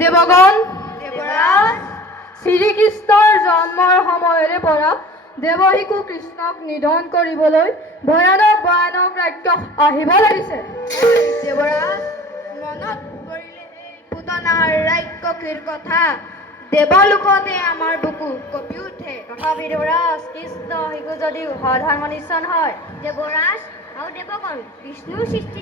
দেবগণ শ্ৰীকৃষ্ণৰ জন্মৰ সময়ৰে পৰা দেৱহীকো কৃষ্ণক নিধন কৰিবলৈ ভয়ানক ৰাক্ষস আহিব লাগিছে। দেৱৰাজ, মনত পৰিলে এই পুতনাৰ ৰাক্ষসীৰ কথা দেৱলোকতে আমাৰ বুকু কঁপি উঠে। তথাপি দেৱৰাজ, কৃষ্ণ শিশু যদিও সাধাৰণ মনুষ্য নহয়। দেৱৰাজ আৰু দেৱগণ, বিষ্ণুৰ সৃষ্টি